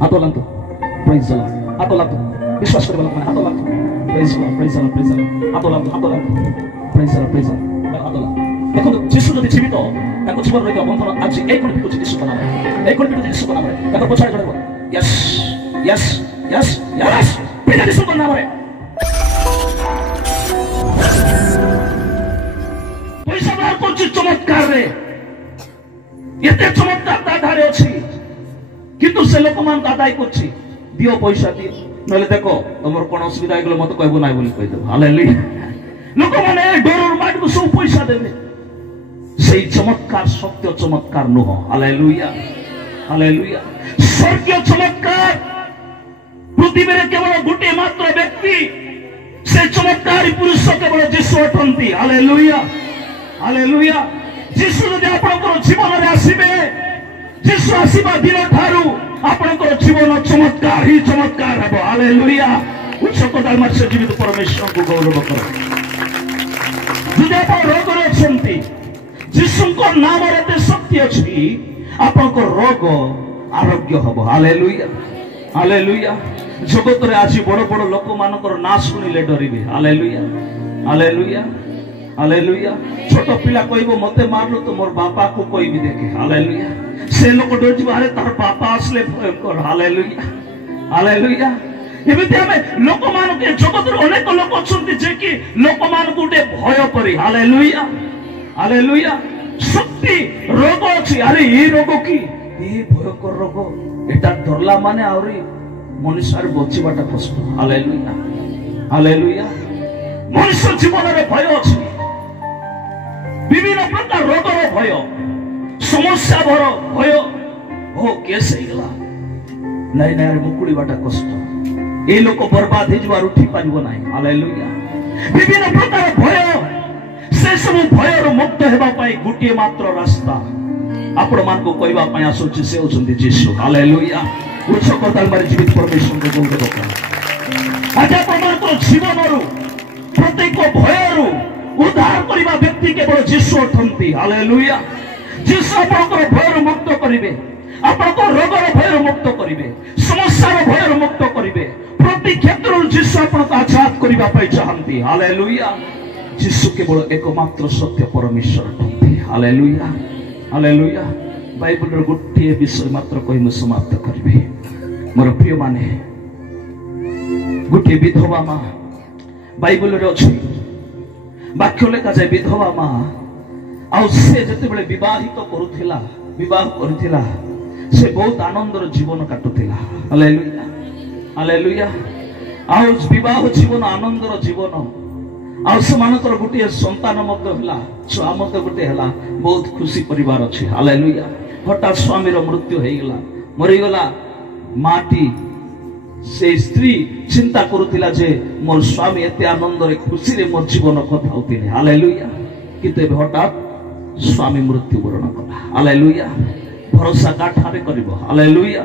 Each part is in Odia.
ହାତ ହଲାନ୍ତୁ। ପ୍ରେଜ୍ ଦ ଲର୍ଡ। ହାତ ହଲାନ୍ତୁ। ବିଶ୍ୱାସ କରିବା ଲୋକମାନେ ହାତ ହଲାନ୍ତୁ। ପ୍ରେଜ୍ ଦ ଲର୍ଡ, ପ୍ରେଜ୍ ଦ ଲର୍ଡ, ପ୍ରେଜ୍ ଦ ଲର୍ଡ। ହାତ ହଲାନ୍ତୁ, ହାତ ହଲାନ୍ତୁ। ପ୍ରେଜ୍ ଦ ଲର୍ଡ, ପ୍ରେଜ୍ ଦ ଲର୍ଡ। ହାତ ହଲାନ୍ତୁ। ଦେଖନ୍ତୁ ଯୀଶୁ ଯଦି ଜୀବିତ ତାଙ୍କ ଜୀବନ ରହିଥିବା ବନ୍ଧନ ଆଜି ଏଇ ଖଣ୍ଡ ପିଟୁଛି ଯୀଶୁଙ୍କ ନାମରେ। ଏଇ ଖଣ୍ଡ ପିଟୁଛି ଯୀଶୁଙ୍କ ନାମରେ। ତାଙ୍କ ପଛରେ ଜଣେ ୟେସ୍ ୟେସ୍ ୟେସ୍ ୟେସ୍ ପିଟା ଯୀଶୁଙ୍କ ନାମରେ। ପଇସା ବାହାର କରୁଛି ଚମତ୍କାରରେ। ଏତେ ଚମତ୍କାର ତା ଧାରେ ଅଛି କିନ୍ତୁ ସେ ଲୋକମାନଙ୍କୁ ଆଦାୟ କରୁଛି। ଦିଅ ପଇସା ଦିଅ, ନହେଲେ ଦେଖ ତମର କଣ ଅସୁବିଧା ହେଇଗଲେ ମତେ କହିବ ନାହିଁ ବୋଲି କହିଦେବ। ହାଲେଲୁୟା। ଲୋକମାନେ ଡରର ମାଟିକୁ ସବୁ ପଇସା ଦେବେ। ସେଇ ଚମତ୍କାର ସତ୍ୟ ଚମତ୍କାର ନୁହଁ। Hallelujah, hallelujah. ସ୍ୱର୍ଗୀୟ ଚମତ୍କାର ପୃଥିବୀରେ କେବଳ ଗୋଟିଏ ମାତ୍ର ବ୍ୟକ୍ତି, ସେ ଚମତ୍କାରୀ ପୁରୁଷ କେବଳ ଯୀଶୁ ଅଟନ୍ତି। Hallelujah, hallelujah. ଯୀଶୁ ଯଦି ଆପଣଙ୍କର ଜୀବନରେ ଆସିବେ, ଯୀଶୁ ଆସିବା ଦିନ ଠାରୁ ଆପଣଙ୍କର ଜୀବନ ଚମତ୍କାର ହିଁ ଚମତ୍କାର ହେବ। ହାଲେଲୁୟା। ଉଚ୍ଚ କଦାଳ ମାରି ଜୀବିତ ପରମେଶ୍ୱରଙ୍କୁ ଗୌରବ କର। ଯଦି ଆପଣ ରୋଗରେ ଅଛନ୍ତି, ଯୀଶୁଙ୍କ ନାମରେ ଏତେ ଶକ୍ତି ଅଛି, ଆପଣଙ୍କ ରୋଗ ଆରୋଗ୍ୟ ହବ। Hallelujah, hallelujah. ଜଗତରେ ଆଜି ବଡ ବଡ ଲୋକମାନଙ୍କର ନାଁ ଶୁଣିଲେ ଡରିବେ। Hallelujah, hallelujah, hallelujah. ଛୋଟ ପିଲା କହିବ ମତେ ମାରଲୁ ତ ମୋର ବାପାକୁ କହିବି ଦେଖେ। ହାଲେଲୁୟା। ସେ ଲୋକ ଡରିଯିବ, ଆରେ ତାର ବାପା ଆସିଲେ ଭୟଙ୍କର। Hallelujah, hallelujah. ଏମିତି ଆମେ ଲୋକମାନଙ୍କୁ ଜଗତରେ ଅନେକ ଲୋକ ଅଛନ୍ତି ଯେ କି ଲୋକମାନଙ୍କୁ ଗୋଟେ ଭୟ କରି। Hallelujah, hallelujah. ଶକ୍ତି ରୋଗ ଅଛି, ଆରେ ଏ ରୋଗ କି ଏ ଭୟଙ୍କର ରୋଗ, ଏଟା ଧରଲା ମାନେ ଆହୁରି ମଣିଷର ବଞ୍ଚିବାଟା କଷ୍ଟ। Hallelujah, hallelujah. ମଣିଷ ଜୀବନରେ ଭୟ ଅଛି, ବିଭିନ୍ନ ପ୍ରକାର ରୋଗର ଭୟ, ସମସ୍ୟା ଭର ଭୟ। ଓ କେସ୍ ହେଇଗଲା, ନାଇଁ ନାଇଁ ମୁକୁଳିବାଟା କଷ୍ଟ, ଏ ଲୋକ ବର୍ବାଦ ହେଇଯିବାର ଉଠି ପାରିବ ନାହିଁ। ହାଲେଲୁୟା। ବିଭିନ୍ନ ପ୍ରକାର ଭୟ, ସେ ସବୁ ଭୟରୁ ମୁକ୍ତ ହେବା ପାଇଁ ଗୋଟିଏ ମାତ୍ର ରାସ୍ତା ଆପଣ ମାନଙ୍କୁ କହିବା ପାଇଁ ଆସୁଛି, ସେ ହେଉଛନ୍ତି ଯୀଶୁ। ହାଲେଲୁୟା। ଉଚ୍ଚ କଦାଳ ମାରି ଜୀବିତ ପରମେଶ୍ୱରଙ୍କୁ ଗୌରବ କର। ଆଜି ଆପଣଙ୍କର ଜୀବନରୁ ପ୍ରତ୍ୟେକ ଭୟରୁ ଉଦ୍ଧାର କରିବା ବ୍ୟକ୍ତି କେବଳ ଯୀଶୁ ଅଟନ୍ତି। ହାଲେଲୁୟା। ଯୀଶୁ ଆପଣଙ୍କର ଭୟରୁ ମୁକ୍ତ କରିବେ, ଆପଣଙ୍କ ରୋଗର ଭୟରୁ ମୁକ୍ତ କରିବେ, ସମସ୍ୟାର ଭୟରୁ ମୁକ୍ତ କରିବେ। ପ୍ରତି କ୍ଷେତ୍ରରୁ ଯୀଶୁ ଆପଣଙ୍କୁ ଆଜାଦ କରିବା ପାଇଁ ଚାହାନ୍ତି। ହାଲେଲୁୟା। ଯୀଶୁ କେବଳ ଏକମାତ୍ର ସତ୍ୟ ପରମେଶ୍ୱର ଅଟନ୍ତି। Hallelujah, hallelujah. ବାଇବଲର ଗୋଟିଏ ବିଷୟ ମାତ୍ର କହି ମୁଁ ସମାପ୍ତ କରିବି। ମୋର ପ୍ରିୟ ମାନେ, ଗୋଟିଏ ବିଧବା ମା ବାଇବଲରେ ଅଛି, ବାକ୍ୟ ଲେଖାଯାଏ ବିଧବା ମା, ଆଉ ସେ ଯେତେବେଳେ ବିବାହ କରିଥିଲା, ସେ ବହୁତ ଆନନ୍ଦର ଜୀବନ କାଟୁଥିଲା। Hallelujah, hallelujah. ଆଉ ବିବାହ ଜୀବନ ଆନନ୍ଦର ଜୀବନ, ଆଉ ସେମାନଙ୍କର ଗୋଟିଏ ସନ୍ତାନ ମଧ୍ୟ ହେଲା, ଛୁଆ ମଧ୍ୟ ଗୋଟେ ହେଲା, ବହୁତ ଖୁସି ପରିବାର ଅଛି। ହାଲେଲୁୟା। ହଠାତ୍ ସ୍ୱାମୀର ମୃତ୍ୟୁ ହେଇଗଲା, ମରିଗଲା। ମାଟି ସେ ସ୍ତ୍ରୀ ଚିନ୍ତା କରୁଥିଲା ଯେ ମୋର ସ୍ୱାମୀ ଏତେ ଆନନ୍ଦରେ ଖୁସିରେ ମୋ ଜୀବନ କଟାଉଥିଲେ। ହାଲେଲୁୟା। କିନ୍ତୁ ଏବେ ହଠାତ୍ ସ୍ୱାମୀ ମୃତ୍ୟୁବରଣ କଲା। ହାଲେଲୁୟା। ଭରସା କାଠାରେ କରିବ? Hallelujah,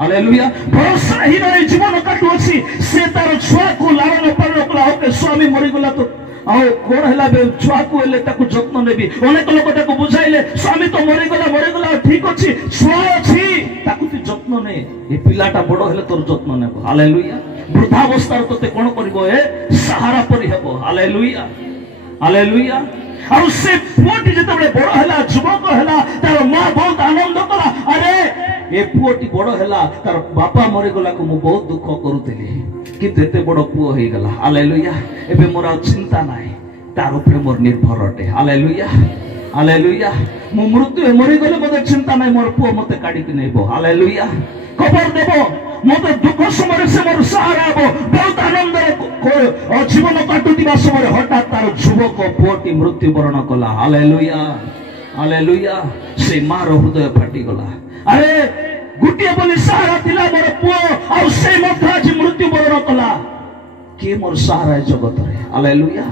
hallelujah. ଭରସା ହୀନ ଏ ଜୀବନ କାଟୁଅଛି। ସେ ତାର ଛୁଆକୁ ଲାଳନ ପାଳନ କଲା, ଓକେ ସ୍ୱାମୀ ମରିଗଲା ତ ଆଉ କଣ ହେଲା, ଛୁଆକୁ ହେଲେ ତାକୁ ଯତ୍ନ ନେବି। ଅନେକ ଲୋକ ତାକୁ ବୁଝାଇଲେ, ସ୍ୱାମୀ ତ ମରିଗଲା ଠିକ ଅଛି, ଛୁଆ ଅଛି ତାକୁ ତୁ ଯତ୍ନ ନେ, ଏ ପିଲାଟା ବଡ ହେଲେ ତୋର ଯତ୍ନ ନେବ। ହାଲେଲୁୟା। ବୃଦ୍ଧାବସ୍ଥାରେ ତତେ କଣ କରିବ? ଏ ସାହାରା ପରି ହେବ। Hallelujah, hallelujah. ଆଉ ସେ ପୁଅଟି ଯେତେବେଳେ ବଡ ହେଲା, ଯୁବକ ହେଲା, ତାର ମା ବହୁତ ଆନନ୍ଦ କଲା, ଆରେ ଏ ପୁଅଟି ବଡ ହେଲା, ତାର ବାପା ମରିଗଲାକୁ ମୁଁ ବହୁତ ଦୁଃଖ କରୁଥିଲି, କିନ୍ତୁ ଏତେ ବଡ ପୁଅ ହେଇଗଲା। ହାଲେଲୁୟା। ଏବେ ମୋର ଆଉ ଚିନ୍ତା ନାହିଁ, ତାର ଉପରେ ମୋର ନିର୍ଭର ଅଟେ। Hallelujah, hallelujah. ମୁଁ ମୃତ୍ୟୁ ମରିଗଲେ ମୋତେ ଚିନ୍ତା ନାହିଁ, ମୋର ପୁଅ ମୋତେ କାଢିକି ନେବ। ହାଲେଲୁୟା। ଖବର ଦେବ, ମୋତେ ଦୁଃଖ ସମୟରେ ସେ ମୋର ସାହାରା ହେବ। ବହୁତ ଆନନ୍ଦରେ ଜୀବନ କାଟୁଥିବା ସମୟରେ ହଠାତ୍ ତାର ଯୁବକ ପୁଅଟି ମୃତ୍ୟୁବରଣ କଲା। Hallelujah, hallelujah. ସେ ମାର ହୃଦୟ ଫାଟିଗଲା। ଆରେ ଗୋଟିଏ ବୋଲି ସାହାରା ଥିଲା ମୋର ପୁଅ, ଆଉ ସେ ମଧ୍ୟ ଆଜି ମୃତ୍ୟୁବରଣ କଲା। କିଏ ମୋର ସାହାରା ଏ ଜଗତରେ? ହାଲେଲୁୟା।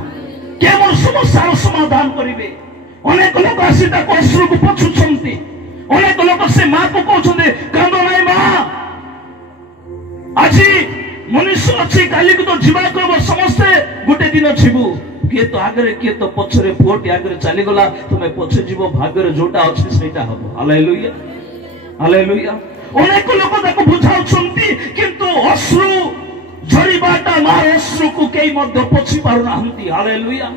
କିଏ ମୋର ସମସ୍ୟାର ସମାଧାନ କରିବେ? ଅନେକ ଲୋକ ଆସି ତାକୁ ଅଶ୍ରୁକୁ ପୋଛୁଛନ୍ତି। ଅନେକ ଲୋକ ସେ ମାକୁ କହୁଛନ୍ତି, କାନ୍ଦ ନାହିଁ ମା, ଆଜି ମନୁଷ୍ୟ ଅଛି, କାଲିକୁ ତ ଯିବାକୁ ହେବ, ସମସ୍ତେ ଗୋଟେ ଦିନ ଯିବୁ। କିଏ ତ ଆଗରେ, କିଏ ତ ପଛରେ। ପୁଅଟି ଆଗରେ ଚାଲିଗଲା, ତୁମେ ପଛେ ଯିବ, ଭାଗ୍ୟରେ ଯୋଉଟା ଅଛି ସେଇଟା ହବ। Hallelujah, hallelujah. ଅନେକ ଲୋକ ତାକୁ ବୁଝାଉଛନ୍ତି, मार अश्रुकु केही मध्य पछि पारु नाहंती हालेलुया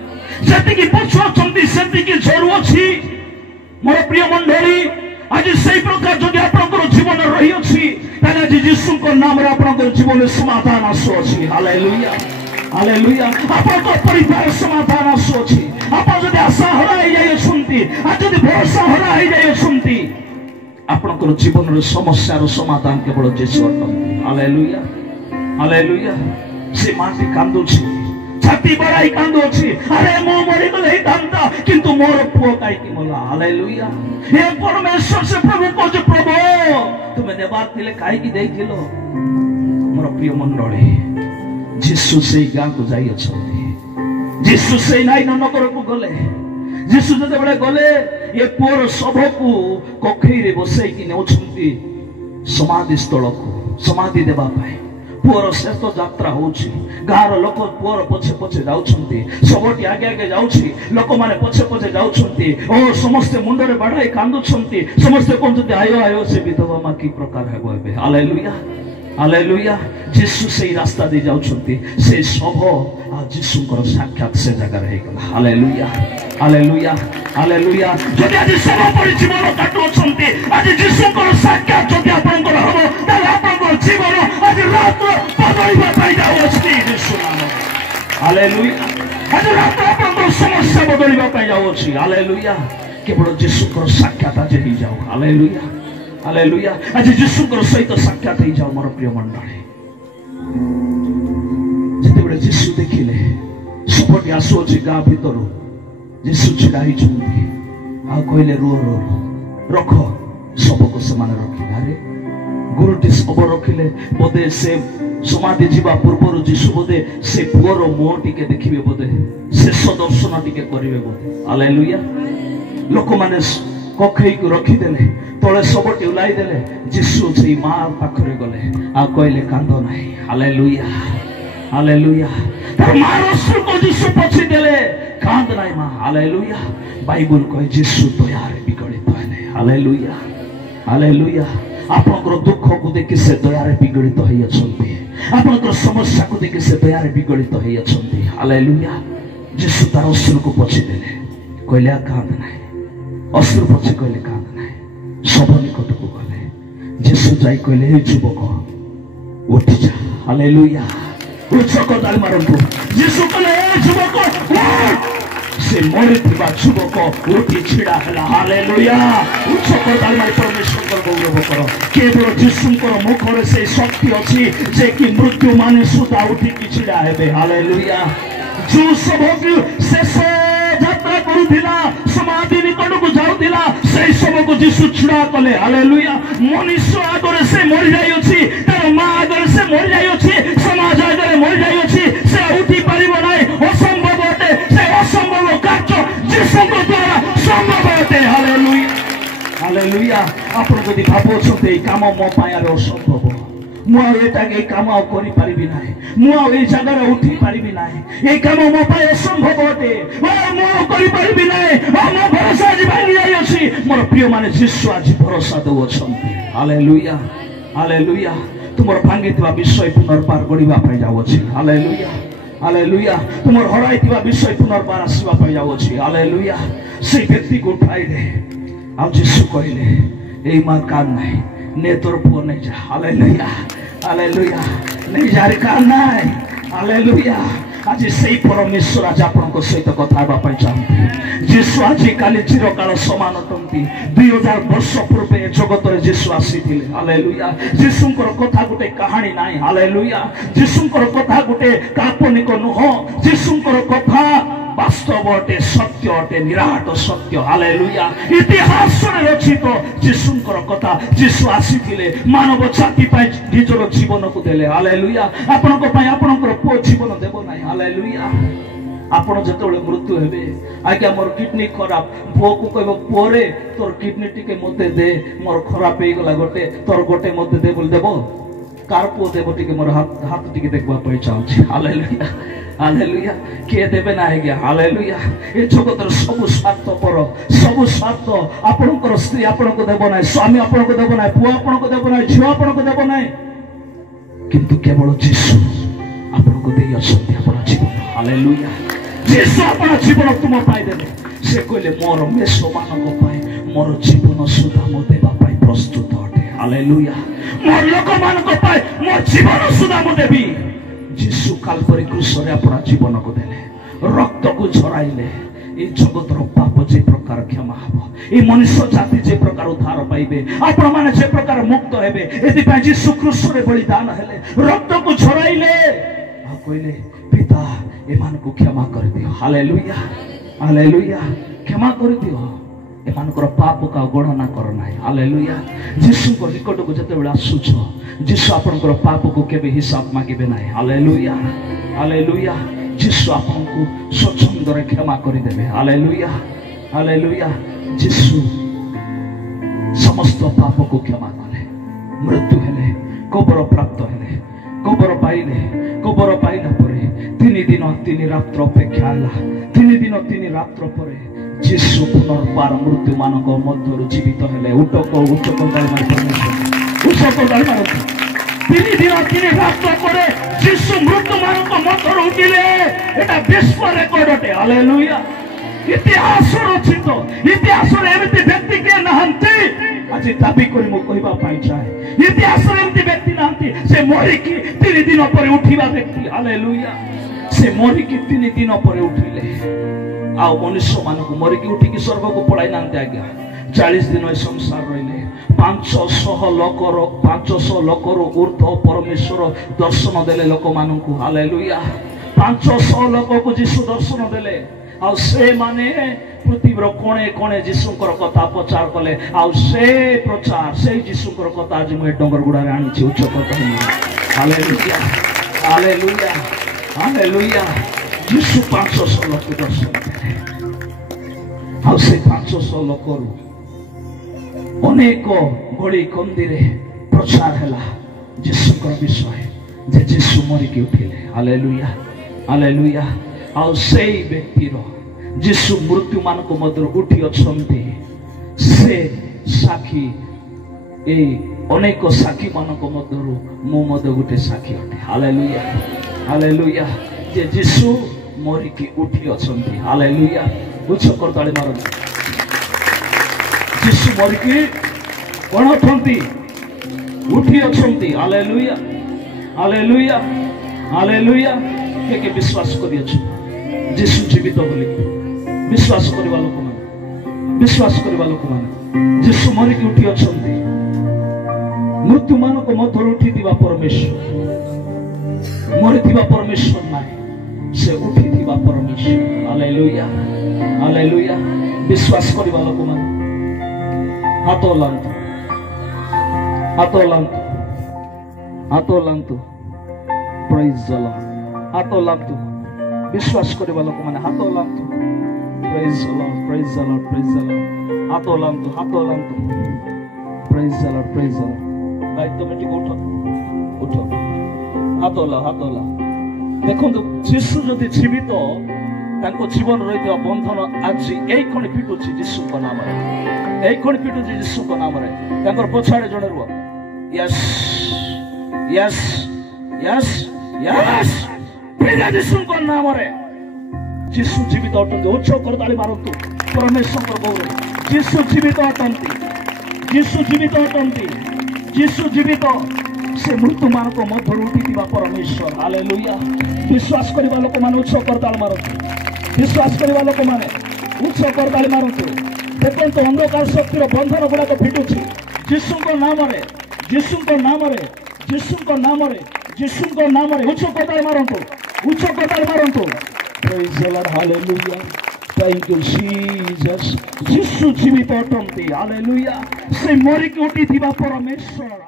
जेतिकी पछुअछंती सेतिकी झरू अछि मोर प्रिय मंडली आज से प्रकार जदि आपनकर जीवन रही अछि ताले आज यीशुक नाम रे आपनकर जीवन समाधान आसु अछि हालेलुया हालेलुया आपनकर परिवार समाधान आसु अछि आपन जदि आशा हराई जाय छंती आज जदि भरोसा हराई जाय छंती आपनकर जीवन रे समस्या रो समाधान केवल यीशु अटंती हालेलुया हालेलुया से माटी कांदु छी छाती बड़ाई कांदु छी अरे मो मरि गले दांता किंतु मोर पुओ काई की मोला हालेलुया हे परमेश्वर से प्रभु को जे प्रभु तुमे नेबार थिले काई की देइथिलो मोर प्रिय मंडली यीशु से गां को जाई अछंती यीशु से नाई नगर को गले यीशु जते बळे गले ये पुओर सभ को कोखई रे बसई की नेउछंती समाधि स्थल को समाधि देबा पाए पुअर शेष यात्रा होउछि गार लोक पुअर पछे पछे जाउछंती सबटी आगे आगे जाउछि लोक माने पछे पछे जाउछंती ओ समस्त मुंडरे बाढाई कांदुछंती समस्त कोनते आयो आयो से विधवा मा की प्रकार हेबो एबे हालेलुया हालेलुया यीशु से रास्ता दे जाउछंती से सब आ यीशुकर साक्षात से जगह रहे गला हालेलुया हालेलुया हालेलुया जदि आज सब पर जीवन काटुछंती आज यीशुकर साक्षात जदि आपनकर हबो ताले आपनकर जीवन आज रात बदलिबा पाई जाउछि यीशु नाम हालेलुया आज रात आपनकर समस्या बदलिबा पाई जाउछि हालेलुया केवल यीशुकर साक्षात आज ही जाऊ हालेलुया हालेलुया आज यीशुकर सहित साक्षात ही जाऊ मोर प्रिय मंडली जते बळे यीशु देखिले सबटी आसु अछि गां भितरु यीशु छिड़ाई छुंती आ कहले रो रो रख सबको समान रखी अरे गुरुटी सब रखिले बोधे से समाधि जीवा पूर्वर यीशु बोधे से पुअर मुह टिके देखिबे बोधे शेष दर्शन टिके करिवे बोधे हालेलुया लोक माने कखई को रखी देले तळे सबटी उलाई देले यीशु से मां पाखरे गले आ कहले कांदो नाही हालेलुया हालेलुया तर मानसु को यीशु पछि देले कांद नाही मां हालेलुया बाइबल कहे यीशु दयारे विगलित होले हालेलुया हालेलुया आपनकर दुख को देखि से दयारे विगलित होई अछंती आपनकर समस्या को देखि से दयारे विगलित होई अछंती हालेलुया यीशु तार अश्रु को पछि देले कहले कांद नाही अश्रु पछि कहले कांद नाही सब निकट को गले यीशु जाई कहले हे युवक उठी जा हालेलुया उच्चक ताली मारंतु यीशु कहले हे युवक से मरि थिबा युवक उठी छिड़ा हला हालेलुया उच्चक ताली मारि परमेश्वर को गौरव करो केवल यीशुकर मुख रे से शक्ति अछि जे कि मृत्यु माने सुधा उठी की छिड़ा हेबे हालेलुया जो सब शेष यात्रा करुथिला समाधि निकट को जाउथिला से सब को यीशु छिड़ा कले हालेलुया मनुष्य आगरे से मरि जाई अछि तार मां आगरे से मरि जाई अछि समाज आगरे मरि जाई अछि से उठी परिबो नै असंभव अटे से असंभव कार्य यीशु को द्वारा संभव अटे हालेलुया हालेलुया आपण जदि भाबो छते ए काम मो पायार असंभव मु एटा के काम करि परिबि नै मु ए जगह रे उठी परिबि नै ए काम मो पाय असंभव अटे मु करि परिबि नै मो भरोसा आज भांगी जाई अछि मोर प्रिय माने यीशु आज भरोसा दउ छथि हालेलुया हालेलुया तुमर भांगितवा विषय पुनर्बार गढिबा पाइ जाउ अछि हालेलुया हालेलुया तुमर हराइतवा विषय पुनर्बार आसीबा पाइ जाउ अछि हालेलुया से व्यक्ति को उठाई दे आ यीशु कहले ए मां कान नै ने तोर पुओ नै जा हालेलुया हालेलुया नै जार कान नै हालेलुया आज से परमेश्वर आज आपनको सहित कथा हेबा पाइ चाहନ୍ତି यीशु आज काली चिरकाल समान अटंती 2000 वर्ष पूर्व जगत रे यीशु आसीथिले हालेलुया यीशुଙ୍କର कथा गुटे कहानी नाही हालेलुया यीशुଙ୍କର कथा गुटे काल्पनिक नुह यीशुଙ୍କର कथा वास्तव अटे सत्य अटे निराट सत्य हालेलुया इतिहास रे रचित यीशुଙ୍କର कथा यीशु आसीथिले मानव जाति पाइ निजर जीवन को देले हालेलुया आपनको पाइ आपनकर पो जीवन देबो नाही हालेलुया आपण जतबेले मृत्यु हेबे आज्ञा मोर किडनी खराब पो को कहबो पोरे तोर किडनी टिके मते दे मोर खराब हे गला गोटे तोर गोटे मते दे बोल देबो कार पो देबो टिके मोर हाथ टिके देखबा पाइ चाहछि हालेलुया हालेलुया के देबे ना गया हालेलुया ए जगतर सब स्वार्थ पर सब स्वार्थ आपनकर स्त्री आपनको देबो ना स्वामी आपनको देबो ना पुआ आपनको देबो ना झियो आपनको देबो ना किंतु केवल यीशु ଆପଣଙ୍କୁ ଦେଇ ଅଛନ୍ତି ଆପଣ ଜୀବନ। ହାଲେଲୁୟା। ଯୀଶୁ ଆପଣ ଜୀବନ ତୁମ ପାଇଁ ଦେଲେ। ସେ କହିଲେ ମୋର ମେଷମାନଙ୍କ ପାଇଁ ମୋର ଜୀବନ ସୁଦ୍ଧା ମୁଁ ଦେବା ପାଇଁ ପ୍ରସ୍ତୁତ ଅଟେ। ହାଲେଲୁୟା। ମୋର ଲୋକମାନଙ୍କ ପାଇଁ ମୋ ଜୀବନ ସୁଦ୍ଧା ମୁଁ ଦେବି। ଯୀଶୁ କାଲବରୀ କ୍ରୁଶରେ ଆପଣ ଜୀବନକୁ ଦେଲେ, ରକ୍ତକୁ ଝରାଇଲେ। এই জগতর পাপ যে প্রকার ক্ষমা হব, এই মনুষ্য জাতি যে প্রকার উদ্ধার পাইবে, আপন মানে যে প্রকার মুক্ত হেবে, এদিকে যীশু খ্রিস্টরে বলিদান হেলে, রক্তକୁ ঝরাইলে আর কইলে পিতা এমানকু ক্ষমা করে দিও। Hallelujah hallelujah. ক্ষমা করে দিও, এমানকৰ পাপক গণনা কর নাই। হালেলুয়া। যীশুଙ୍କ নিকটକୁ যেତେବେଳେ ଆସୁଛ, ଯୀଶୁ ଆପଣଙ୍କର ପାପକୁ କେବେ ହିସାବ ମାଗିବେ ନାହିଁ। Hallelujah hallelujah. ଯୀଶୁ ଆପଣଙ୍କୁ ସ୍ୱଚ୍ଛନ୍ଦରେ କ୍ଷମା କରିଦେବେ। Hallelujah hallelujah. ଯୀଶୁ ସମସ୍ତ ପାପକୁ କ୍ଷମା କଲେ, ମୃତ୍ୟୁ ହେଲେ, କବର ପ୍ରାପ୍ତ ହେଲେ, କବର ପାଇଲେ। କବର ପାଇଲା ପରେ 3 ଦିନ 3 ରାତ୍ର ଅପେକ୍ଷା ହେଲା। 3 ଦିନ 3 ରାତ୍ର ପରେ ଯୀଶୁ ପୁନର୍ବାର ମୃତ୍ୟୁମାନଙ୍କ ମଧ୍ୟରୁ ଜୀବିତ ହେଲେ। ଉଚ୍ଚକ ଉଚ୍ଚକ 3 ଦିନ 3 ରାତ୍ର ପରେ ଯୀଶୁ ମୃତ୍ୟୁମାନଙ୍କ ମଧ୍ୟରୁ ଉଠିଲେ। এটা বিশ্ব রেকর্ড অটে। হালেলুয়া। ইতিহাস রচিত, ইতিহাসরে এমতি ব্যক্তি কে নাহান্তি আজি দাবি করি মু কহিবা পাই চাই। ইতিহাসরে এমতি ব্যক্তি নাহান্তি সে মরিকি 3 দিন পরে উঠিবা ব্যক্তি। হালেলুয়া। সে মরিকি 3 দিন পরে উঠিলে। ଆଉ ମନୁଷ୍ୟମାନଙ୍କୁ ମରିକି ଉଠିକି ସ୍ୱର୍ଗକୁ ପଳାଇ ନାହାନ୍ତି ଆଜ୍ଞା। 40 ଦିନ ଏ ସଂସାର ରହିଲେ। 500 ଲୋକରୁ ଉର୍ଦ୍ଧ୍ୱ ପରମେଶ୍ୱର ଦର୍ଶନ ଦେଲେ ଲୋକମାନଙ୍କୁ। ହାଲେଲୁୟା। 500 ଲୋକକୁ ଯୀଶୁ ଦର୍ଶନ ଦେଲେ। ଆଉ ସେମାନେ ପୃଥିବୀର କୋଣେ କୋଣେ ଯୀଶୁଙ୍କର କଥା ପ୍ରଚାର କଲେ। ଆଉ ସେ ପ୍ରଚାର ସେଇ ଯୀଶୁଙ୍କର କଥା ଆଜି ମୁଁ ଏ ଡଙ୍ଗର ଗୁଡ଼ାରେ ଆଣିଛି। ଉଚ୍ଚ କଥା। Hallelujah hallelujah hallelujah. ଯୀଶୁ 500 ଲୋକ ଦର୍ଶନ ଦେଲେ। ଆଉ ସେ 500 ଲୋକରୁ ଅନେକ ଗଳି କନ୍ଦିରେ ପ୍ରଚାର ହେଲା ଯୀଶୁଙ୍କର ବିଷୟ, ଯେ ଯୀଶୁ ମରିକି ଉଠିଲେ। Hallelujah hallelujah. ଆଉ ସେଇ ବ୍ୟକ୍ତିର ଯୀଶୁ ମୃତ୍ୟୁମାନଙ୍କ ମଧ୍ୟରୁ ଉଠି ଅଛନ୍ତି, ସେ ସାକ୍ଷୀ এই ଅନେକ ସାକ୍ଷୀମାନଙ୍କ ମଧ୍ୟରୁ ମୁଁ ମଧ୍ୟ ଗୋଟେ ସାକ୍ଷୀ ଅଟେ। Hallelujah hallelujah. ଯେ ଯୀଶୁ ମରିକି ଉଠି ଅଛନ୍ତି। ହାଲେଲୁୟା। ଉଚ୍ଚ କରତାଳି ମାରନ୍ତୁ। ଯୀଶୁ ମରିକି କଣ ଅଛନ୍ତି? ଉଠି ଅଛନ୍ତି। Hallelujah hallelujah hallelujah. কে বিশ্বাস করিয়াছ যীশু জীবিত বলি? বিশ্বাস করিবা লোকମାନେ, বিশ্বাস করিবা লোকମାନେ। ଯୀଶୁ ମରିକି ଉଠି ଅଛନ୍ତି। ମୃତ୍ୟୁମାନଙ୍କ ମଧ୍ୟରୁ ଉଠିଥିବା ପରମେଶ୍ୱର, ମରିଥିବା ପରମେଶ୍ୱର ନାହିଁ, ସେ ଉଠିଥିବା ପରମେଶ୍ୱର। Hallelujah hallelujah. ବିଶ୍ୱାସ କରିବା ଲୋକମାନେ ହାତ ହଲାନ୍ତୁ, ହାତ ହଲାନ୍ତୁ, ହାତ ହଲାନ୍ତୁ। ପ୍ରେଜ୍ ଦ ଲର୍ଡ। ହାତ ହଲାନ୍ତୁ। ବିଶ୍ୱାସ କରିବା ଲୋକମାନେ ହାତ ହଲାନ୍ତୁ। ପ୍ରେଜ୍ ଦ ଲର୍ଡ ପ୍ରେଜ୍ ଦ ଲର୍ଡ ପ୍ରେଜ୍ ଦ ଲର୍ଡ। ହାତ ହଲାନ୍ତୁ, ହାତ ହଲାନ୍ତୁ। ପ୍ରେଜ୍ ଦ ଲର୍ଡ ପ୍ରେଜ୍ ଦ ଲର୍ଡ। ଭାଇ ତମେ ଟିକେ ଉଠ ଉଠ। ହାତ ହଲାଅ, ହାତ ହଲାଅ। ଦେଖନ୍ତୁ ଯୀଶୁ ଯଦି ଜୀବିତ, ତାଙ୍କ ଜୀବନ ରହିଥିବା ବନ୍ଧନ ଆଜି ଏଇ ଖଣି ଫିଟୁଛି ଯୀଶୁଙ୍କ ନାମରେ। ଏଇ ଖଣି ଫିଟୁଛି ଯୀଶୁଙ୍କ ନାମରେ। ତାଙ୍କର ପଛଆଡ଼େ ଜଣେ ରୁହ। Yes Yes Yes Yes. ଯୀଶୁଙ୍କ ନାମରେ ଯୀଶୁ ଜୀବିତ ଅଟନ୍ତି। ଉଚ୍ଚ କରତାଳି ମାରନ୍ତୁ। ପରମେଶ୍ୱରଙ୍କ ଗୌରବ। ଯୀଶୁ ଜୀବିତ ଅଟନ୍ତି। ଯୀଶୁ ଜୀବିତ ଅଟନ୍ତି। ଯୀଶୁ ଜୀବିତ। ସେ ମୃତ୍ୟୁମାନଙ୍କ ମଧ୍ୟରୁ ଉଠିଥିବା ପରମେଶ୍ୱର। ହାଲେଲୁୟା। ବିଶ୍ୱାସ କରିବା ଲୋକମାନେ ଉଚ୍ଚ କରତାଳି ମାରନ୍ତୁ। ବିଶ୍ୱାସ କରିବା ଲୋକମାନେ ଉଚ୍ଚ କରତାଳି ମାରନ୍ତୁ। ଦେଖନ୍ତୁ ଅନ୍ଧକାର ଶକ୍ତିର ବନ୍ଧନ ଗୁଡ଼ାକ ଫିଟୁଛି ଯୀଶୁଙ୍କ ନାମରେ, ଯୀଶୁଙ୍କ ନାମରେ, ଯୀଶୁଙ୍କ ନାମରେ, ଯୀଶୁଙ୍କ ନାମରେ। ଉଚ୍ଚ କରତାଳି ମାରନ୍ତୁ, ଉଚ୍ଚ କରତାଳି ମାରନ୍ତୁ। Praise the Lord. Hallelujah. Thank you Jesus. ଯୀଶୁ ଜୀବିତ ଅଟନ୍ତି। ହାଲେଲୁୟା। ସେ ମରିକି ଉଠିଥିବା ପରମେଶ୍ୱର।